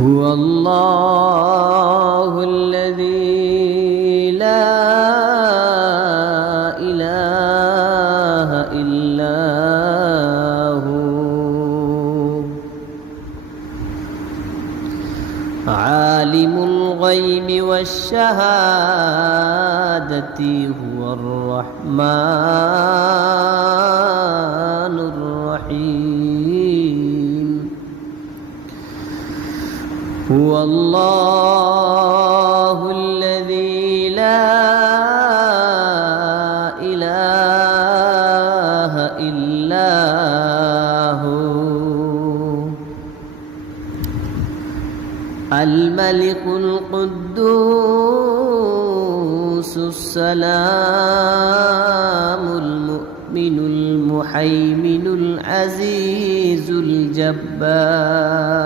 هو الله الذي لا إله إلا هو عالم الغيب والشهادة هو الرحمن الرحيم هو الله الذي لا إله إلا هو الملك القدوس السلام المؤمن المهيمن العزيز الجبار